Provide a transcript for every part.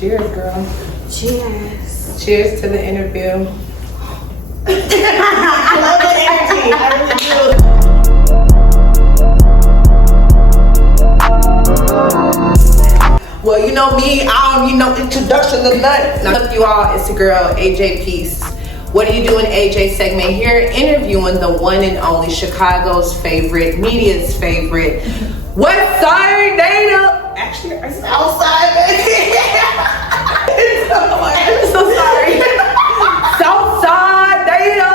Cheers, girl. Cheers. Cheers to the interview. I love the energy. I really do. Well, you know me, I don't need no introduction to nothing. Now, up you all, it's your girl, AJ Peace. What are you doing, AJ segment here, interviewing the one and only Chicago's favorite, media's favorite, West Side Data. Actually, are you outside, baby? I'm so sorry. Southside Data.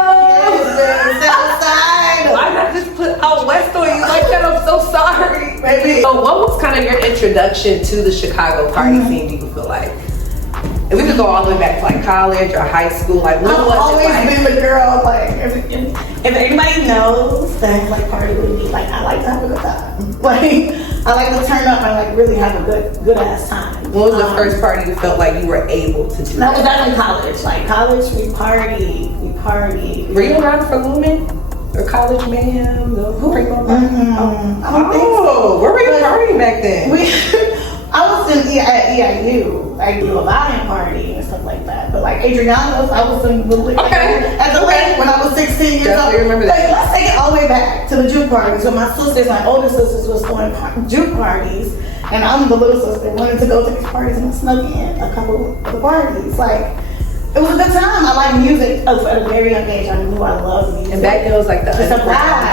Yes, Southside. Why not just put out West on you like that? I'm so sorry, baby. So, what was kind of your introduction to the Chicago party scene? Do you feel like? If we could go all the way back to like college or high school, like what was it like? I've always been the girl, like, if anybody knows that like party with me, like I like to have a good time. Like I like to turn up and like really have a good ass time. What was the first party you felt like you were able to do? That was back in college. Like college, we party. Were you around for Lumen? Or College Mayhem? The Primo? I don't think so. Where were you partying back then? I was in EIU. I do a Lion party and stuff like that. But like Adriana's, I was in the lake at the lake when I was 16 years old. I remember that. Like, let's take it all the way back to the juke parties. So my sisters, my older sisters, was going juke parties, and I'm the little sister wanted to go to these parties and snuck in a couple of the parties. Like it was a good time. I like music at a very young age. I knew I loved music. And back then it was like the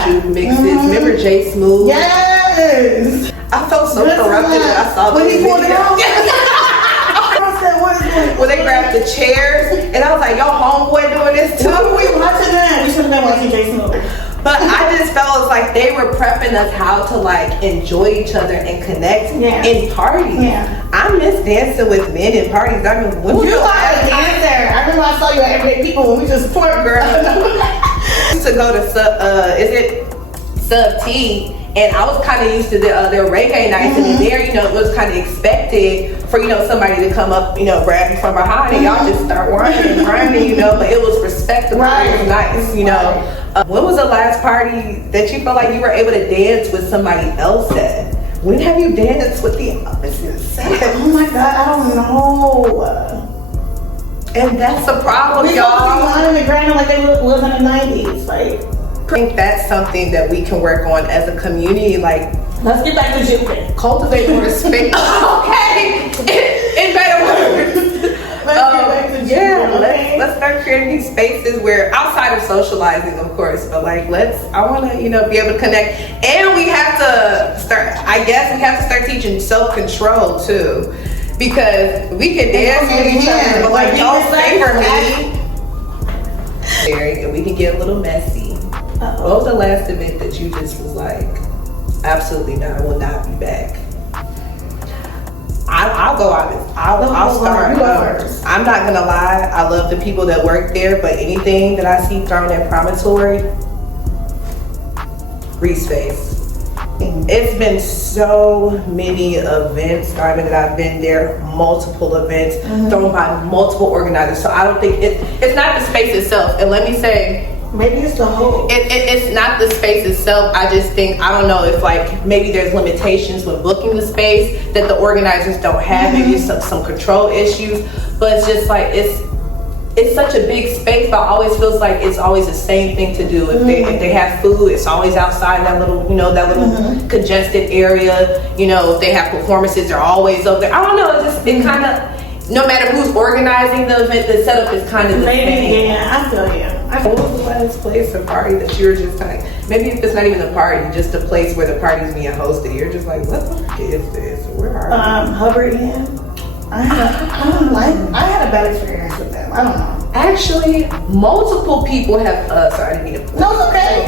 juke mixes. Remember J Smooth? Yes. I felt so corrupted when I saw when he those pulled it out. videos. When they grabbed the chairs, and I was like, yo, homeboy doing this too. Why were we watching that? We should have been watching J Smooth. But I just felt it's like they were prepping us how to like enjoy each other and connect in parties. Yeah. I miss dancing with men in parties. I mean, when you are a dancer. I remember I saw you at Everyday People when we just twerk, girl. I used to go to Sub T, and I was kind of used to their reggae nights, and there, you know, it was kind of expected for, you know, somebody to come up, you know, grab you from behind, and y'all just start whining and grinding, you know, but it was respectable. It was nice, you know. When was the last party that you felt like you were able to dance with somebody else at? When have you danced with the opposite sex? Oh my God, I don't know. And that's a problem, y'all. We wanted to grind like they was in the 90s, like. I think that's something that we can work on as a community. Like, let's get back to juking. Cultivate more space. Okay, in better words. Let's start creating these spaces where, outside of socializing, of course, but like I want to, you know, be able to connect, and we have to start. I guess we have to start teaching self-control too, because we can dance with each other, but like don't say for me. And we can get a little messy. What was the last event that you just was like, absolutely not, I will not be back? I'll go honest. I'll start. I'm not gonna lie. I love the people that work there, but anything that I see thrown in promontory, Reese face. It's been so many events, Diamond, that I've been there, multiple events thrown by multiple organizers. So I don't think it's not the space itself. And let me say, maybe it's the whole. It's not the space itself. I just think, I don't know if like maybe there's limitations with booking the space that the organizers don't have. Maybe some control issues. But it's just like it's such a big space, but it always feels like it's always the same thing to do. If they have food, it's always outside that little, you know, that little congested area. You know, if they have performances, they're always over there. I don't know. It kind of, no matter who's organizing the event, the setup is kind of the same. Yeah, I feel you. What was the last place or party that you were just like, maybe if it's not even a party, just a place where the party's being hosted, you're just like, what the fuck is this? Where are you? Hubbard Inn. I had a bad experience with them. I don't know. Actually, multiple people have, sorry, I didn't mean to. No, it's okay.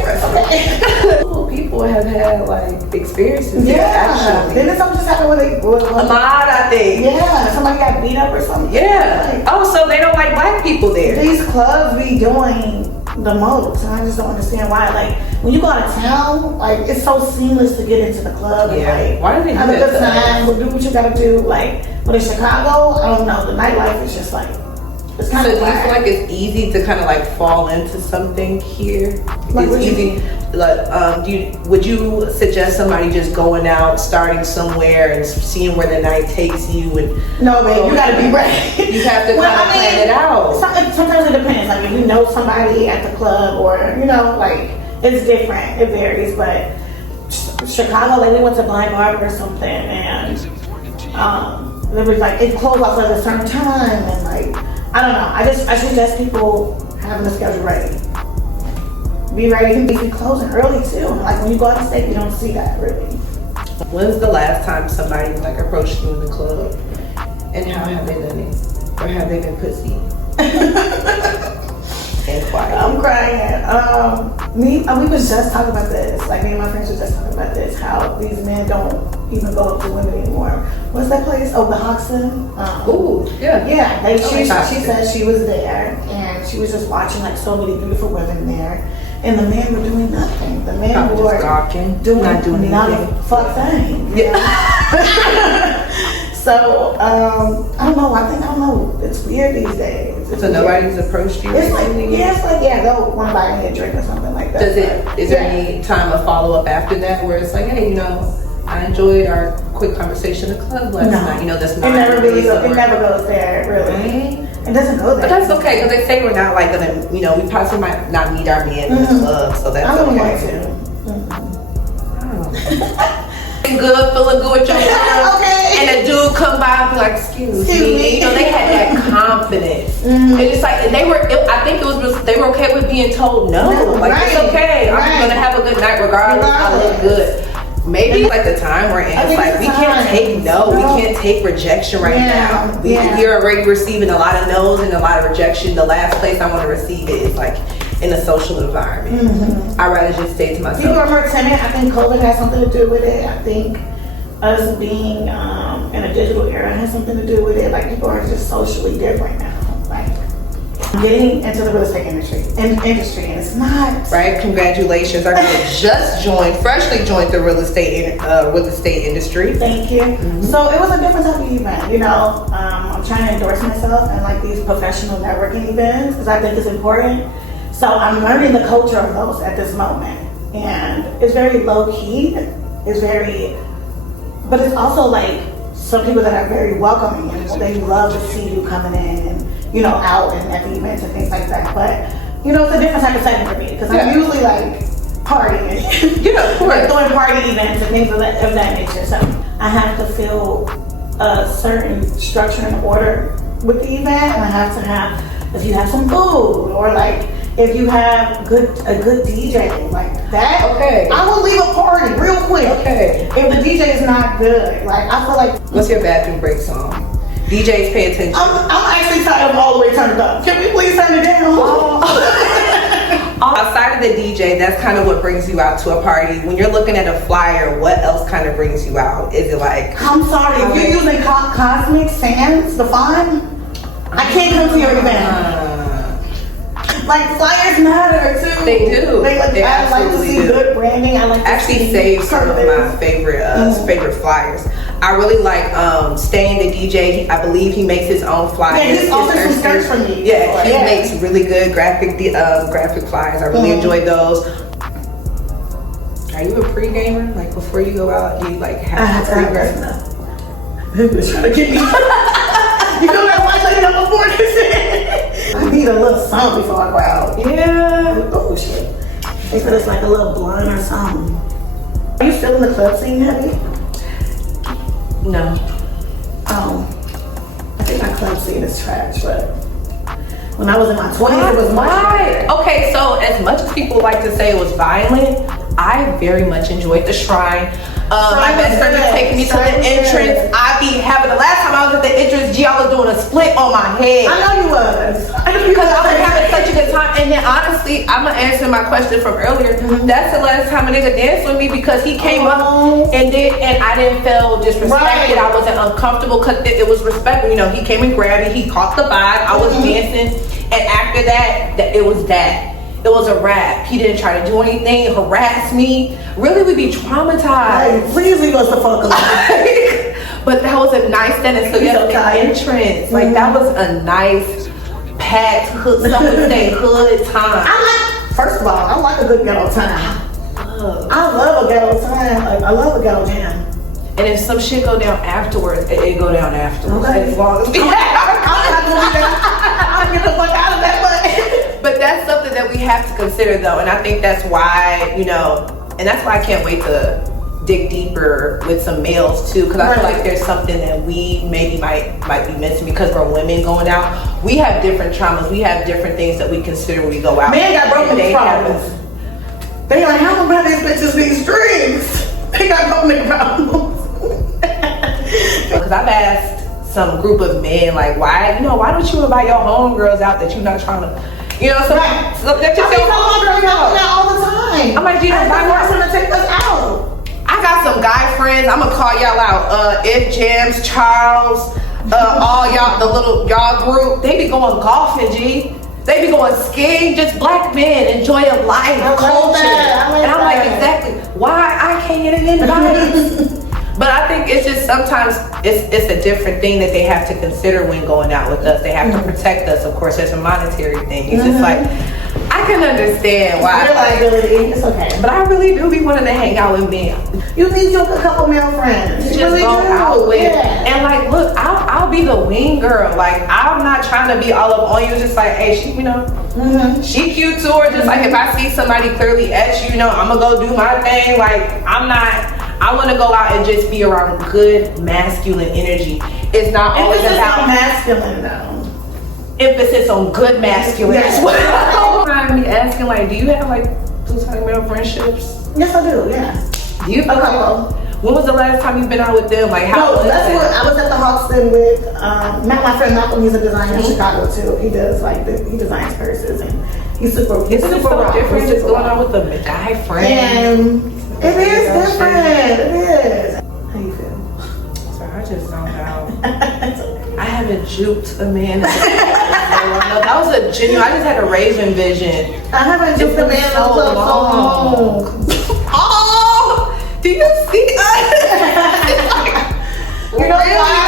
Multiple people have had like experiences there, actually. Didn't something just happen with Ahmad, I think. Yeah, somebody got beat up or something. Yeah. Oh, so they don't like black people there. These clubs be doing the most, and I just don't understand why. Like, when you go out of town, like, it's so seamless to get into the club and like, why do they have a good time, do what you gotta do. Like, but in Chicago, I don't know, the nightlife is just like, It's So kind do of you feel like it's easy to kind of like fall into something here? Like, It's what you easy. Like, would you suggest somebody just going out, starting somewhere, and seeing where the night takes you? And No, babe, you gotta be ready. you have to kind of plan it out. Sometimes it depends. Like if you know somebody at the club, or you know, like it's different. It varies. But Chicago, like we went to Blind Barber or something, and there was like it closed off at a certain time, and like I don't know. I suggest people having the schedule ready. Be ready to be closing early too. Like when you go out of state, you don't see that really. When's the last time somebody like approached you in the club, and how have they done it, or have they been pussy? And quiet. I'm crying. We was just talking about this. Like me and my friends were just talking about this. How these men don't even go up to women anymore. What's that place? Oh, the Hoxton. Ooh, yeah. Yeah. Like she Hoxton. said she was there, and she was just watching like so many beautiful women there, and the men were doing nothing. The men Probably were just gawking, doing not doing not anything. a fuck thing. Yeah. So I don't know. I don't know. It's weird these days. So nobody's approached you? It's like recently? they'll want to buy me a drink or something like that. Is there any time of follow up after that where it's like, hey, you know, I enjoyed our quick conversation at the club last night. You know, that's not. It never goes there, really. Right? It doesn't go there. But that's okay, because they say we're not like gonna, you know, we possibly might not meet our man in the club, so that's I don't want okay. to. Feeling good with your girl. Okay. And a dude come by and be like, excuse me. You know, they had that confidence. And it's like, and I think it was, they were okay with being told no. Like, it's okay. I'm gonna have a good night regardless. I look good. Maybe it's like the time we're in. It's like, we can't take no. We can't take rejection right now. You're already receiving a lot of no's and a lot of rejection. The last place I want to receive it is like in a social environment. I'd rather just stay to myself. People are more timid. I think COVID has something to do with it. I think us being in a digital era has something to do with it. Like people are just socially different now. Like getting into the real estate industry, and it's not right. Congratulations! I freshly joined the real estate industry. Thank you. So it was a different type of event. You know, I'm trying to endorse myself in like these professional networking events because I think it's important. So I'm learning the culture of those at this moment, and it's very low key. But it's also like some people that are very welcoming and they love to see you coming in and, you know, out and at the events and things like that. But, you know, it's a different type of setting for me because I'm usually like partying, you know, like doing party events and things of that nature. So I have to feel a certain structure and order with the event, and I have to have, if you have some food or like, if you have a good DJ like that, okay, I will leave a party real quick. Okay. If the DJ is not good, like I feel like. What's your bathroom break song? DJs pay attention. I'm actually tired of all the way turned up. Can we please turn it down? Outside of the DJ, that's kind of what brings you out to a party. When you're looking at a flyer, what else kind of brings you out? Is it like? I'm sorry, if you're using Cosmic Sands, the font, I can't come to your event. Like flyers matter too. They do. I like to see good branding. I like to actually save some of my favorite flyers. I really like Stain the DJ. I believe he makes his own flyers. Yeah, he's also some skirts for me. Yeah, he makes really good graphic flyers. I really enjoy those. Are you a pre-gamer? Like before you go out, do you like have to pre-game? He was trying to get me. You know that white lady on the board is I need a little something before I go out. Yeah. Oh shit. They said it's like a little blunt or something. Are you still in the club scene, Heavy? No. I think my club scene is trash, but when I was in my 20s, it was much better. Okay, so as much as people like to say it was violent, I very much enjoyed the Shrine. My best friend was taking me to the entrance. The last time I was at the entrance, I was doing a split on my head. I know you was. Because I was having such a good time. And then honestly, I'm gonna answer my question from earlier. That's the last time a nigga danced with me because he came up and I didn't feel disrespected. Right. I wasn't uncomfortable because it was respectful. You know, he came and grabbed me, he caught the vibe, I was dancing, and after that, it was that. It was a wrap. He didn't try to do anything, harass me. Really, we'd be traumatized. Hey, please leave us the fuck alone. But that was a nice sentence. So yeah, the entrance, like that was a nice packed hood, some would say hood time. First of all, I like a good ghetto time. I love a ghetto time. Like, I love a ghetto jam. And if some shit go down afterwards, it go down afterwards. Okay. As long as we I'm not gonna be there. I'll get the fuck out of that. But that's something that we have to consider though, and I think that's why, you know, and that's why I can't wait to dig deeper with some males too, because I feel like there's something that we maybe might be missing because we're women going out. We have different traumas. We have different things that we consider when we go out. Men got broken problems. They like, how about these bitches these strings? They got broken problems. Because I've asked some group of men like, why don't you invite your homegirls out that you're not trying to, you know, so that you feel homegirls out all the time. I'm like, do you invite her to take us out? I got some guy friends. I'm gonna call y'all out. If Jams, Charles, all y'all, the little y'all group. They be going golfing, G. They be going skiing. Just black men enjoying life, culture. And I'm like, exactly. Why I can't get an invite? But I think it's just sometimes it's a different thing that they have to consider when going out with us. They have to protect us. Of course, there's a monetary thing. It's just like, I can understand why. Your liability, it's okay. But I really do be wanting to hang out with men. You need you a couple male friends. You just go out with. And like, look, I'll be the wing girl. Like, I'm not trying to be all up on you. Just like, hey, she, you know, she cute too. Or just like, if I see somebody clearly at you, you know, I'm gonna go do my thing. Like, I want to go out and just be around good masculine energy. It's not always about masculine though. Emphasis on good masculine as well. I'm asking, like, do you have like platonic male friendships? Yes, I do. Yeah. Do you? A couple. When was the last time you've been out with them? Like, how? No, that's what I was at the Hoxton with my friend Malcolm. He's a designer in Chicago too. He does he designs purses and he's super. It's super so different just going on with a guy friend. And it is different. It is. How you feel? So I just zoned out. I haven't juked a man. That was a genuine. I just had a Raven vision. I haven't juked a man so long. Oh, do you see us? You know why?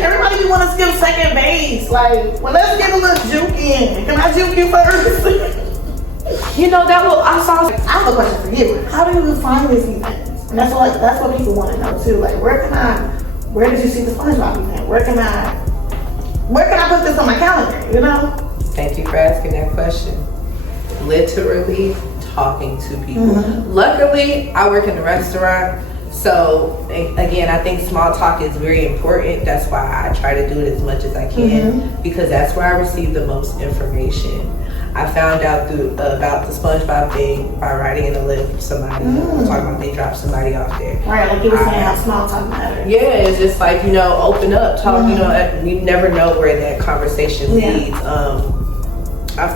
Everybody want to skip second base. Like, well, let's get a little juke in. Can I juke you first? You know that will. I have a question for you. How do you find these events? And that's what people want to know too. Like, where did you see the SpongeBob event? Where can I put this on my calendar? You know? Thank you for asking that question. Literally talking to people. Luckily, I work in a restaurant. So again, I think small talk is very important. That's why I try to do it as much as I can because that's where I receive the most information. I found out about the SpongeBob thing by riding in the lift with somebody. Talking about they dropped somebody off there. Right, like you were saying, how small talk matters. Yeah, it's just like, you know, open up, talk. You know, you never know where that conversation leads. I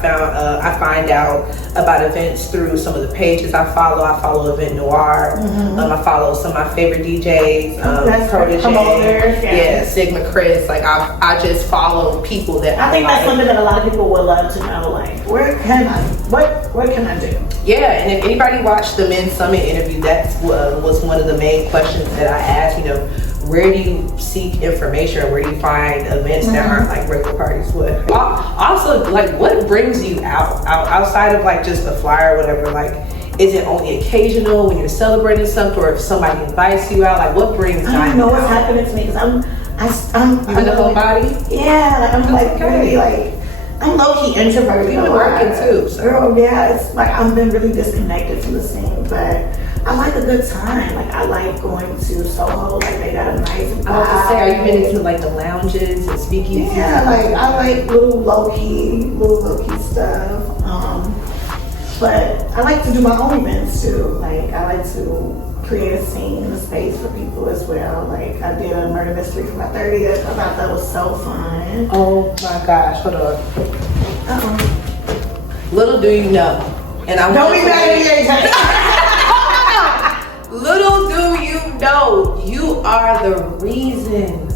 find out about events through some of the pages I follow. I follow Event Noir. I follow some of my favorite DJs, Protege, Sigma Chris. Like I just follow people that I think that's something that a lot of people would love to know. Like, what can I do? Yeah, and if anybody watched the Men's Summit interview, that was one of the main questions that I asked. You know, where do you seek information, or where do you find events that aren't like regular parties? What also, like, what brings you outside of like just the flyer or whatever? Like, is it only occasional when you're celebrating something, or if somebody invites you out? Like, what brings? I don't know what's happening to me because I'm the whole body. Yeah, like, I'm like really like. I'm low-key introverted. You've been working too, so. Girl, yeah, it's like I've been really disconnected from the scene, but I like a good time. Like, I like going to Soho. Like, they got a nice vibe. I was to say, are you been into like the lounges and speakeasies? Yeah, like I like little low-key stuff. But I like to do my own events too. Like, I like to create a scene and a space for people as well. Like, I did a murder mystery for my 30th. I thought that was so fun. Oh my gosh, hold on. Little do you know, and I don't be mad at me, AJ. Little do you know, you are the reason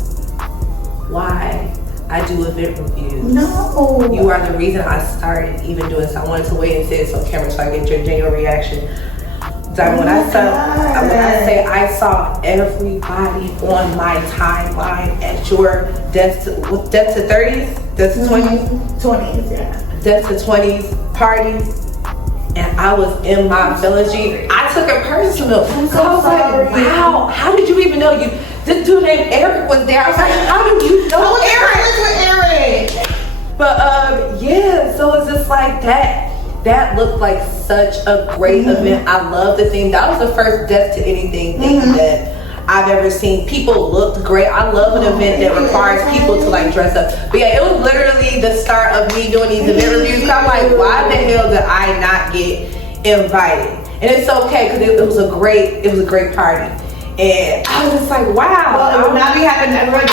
why I do event reviews. No. You are the reason I started even doing this. I wanted to wait and say this on camera so I get your genuine reaction. When I say I saw everybody on my timeline at your Death to 30th, That's the 20s? 20s, yeah. That's the 20s party. And I was in my feelings. I took it personal. So I was like, wow, how did you even know you? This dude named Eric was there. I was like, how did you know Eric? But yeah, so it's just like that. That looked like such a great event. I love the theme. That was the first Death to Anything thing that I've ever seen. People looked great. I love an event that requires people to like dress up. But yeah, it was literally the start of me doing these event reviews. I'm like, why the hell did I not get invited? And it's okay because it was a great party. And I was just like, wow. Well, it would not be happening ever again.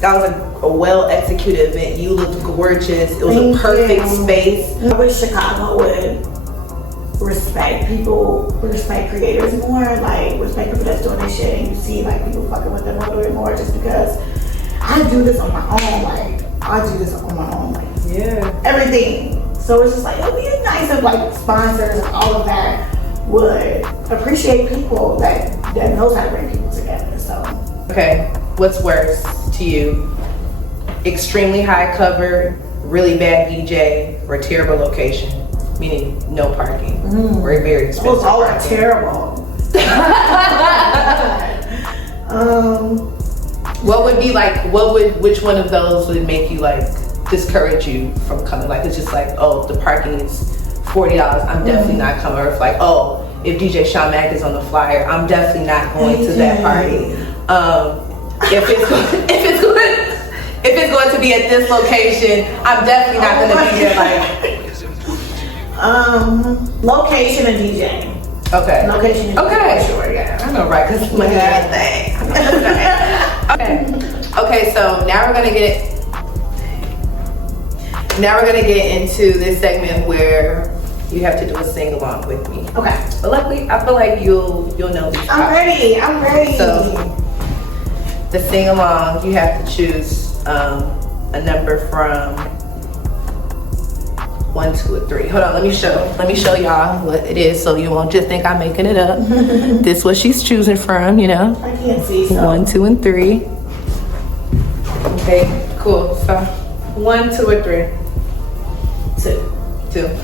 That was a well executed event. You looked gorgeous. It was a perfect space. I wish Chicago would respect people, respect creators more, like respect people that's doing this shit, and you see like people fucking with them a little bit more, just because I do this on my own, Yeah. everything. So it's just like, it would be nice if like sponsors and all of that would appreciate people that knows how to bring people together. So okay, what's worse to you? Extremely high cover, really bad DJ, or terrible location? Meaning no parking, or very expensive. those all are parking. terrible. What would be like? Which one of those would make you like discourage you from coming? Like it's just like, oh, if the parking is $40, I'm definitely not coming. Or if like, oh, if DJ Shawn Mack is on the flyer, I'm definitely not going to that party. If it's going to be at this location, I'm definitely not going to be there. Like. Location and DJ. Okay. Location and okay. DJ, for sure, yeah. I know, right? Because money and everything. Okay. So now we're gonna get into this segment where you have to do a sing along with me. Okay. But luckily, I feel like you'll know these. I'm ready. So the sing along, you have to choose a number from 1, 2, or 3. Hold on, let me show y'all what it is, so you won't just think I'm making it up. This is what she's choosing from, you know. I can't see. So. 1, 2, and 3. Okay, cool. So 1, 2, or 3. 2.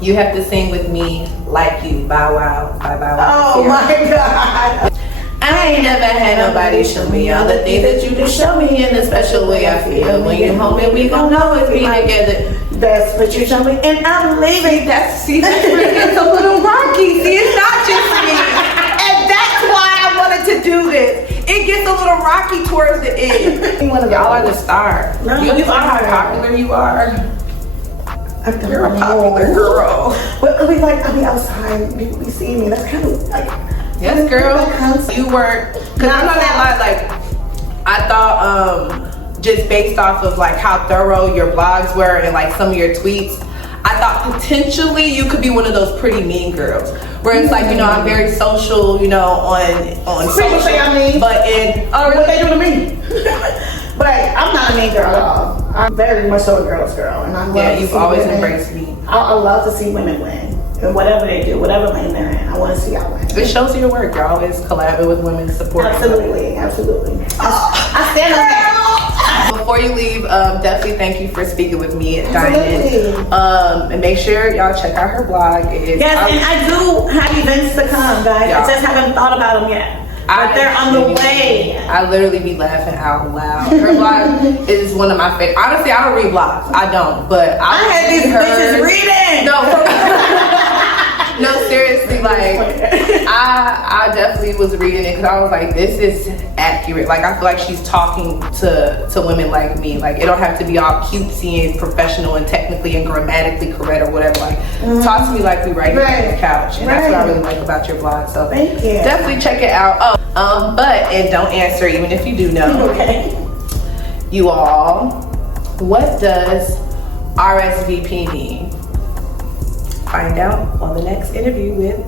You have to sing with me "Like You" Bow Wow by Bow Wow. Oh my God. I ain't never had nobody show me all the things that you just show me in the special way I feel. When you're home and we gon' know it's me together. That's what you show me, and I'm leaving. That's where it gets a little rocky. See, it's not just me. And that's why I wanted to do this. It gets a little rocky towards the end. Y'all are the star. No, you know how popular you are? You're a popular girl. But I mean, outside, people be seeing me. That's kind of like... Yes, girl. You weren't... Because I'm not gonna lie, like, I thought, just based off of like how thorough your blogs were and like some of your tweets, I thought potentially you could be one of those pretty mean girls. Where it's like, you know, I'm very social, you know, on social. Say I mean, but in what they do to me. But I'm not a mean girl at all. I'm very much so a girl's girl, and I love you've always embraced me. I love to see women win, and whatever they do, whatever lane they're in, I want to see y'all win. It shows your work. You're always collaborating with women, supporting. Absolutely. I stand on that. Before you leave, definitely thank you for speaking with me at Diamond. And make sure y'all check out her blog. And I do have events to come, guys. I just haven't thought about them yet. But they're on the way. I literally be laughing out loud. Her blog is one of my favorite. Honestly, I don't read blogs. I don't. But I had these bitches reading. No, seriously, like I definitely was reading it because I was like, this is accurate. Like I feel like she's talking to women like me. Like it don't have to be all cutesy and professional and technically and grammatically correct or whatever. Like talk to me like we right here on the couch, and that's what I really like about your blog. So thank you. Definitely check it out. And don't answer even if you do know. Okay. You all, what does RSVP mean? Find out on the next interview with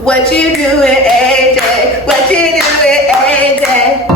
What You Doing AJ? What You Doing AJ?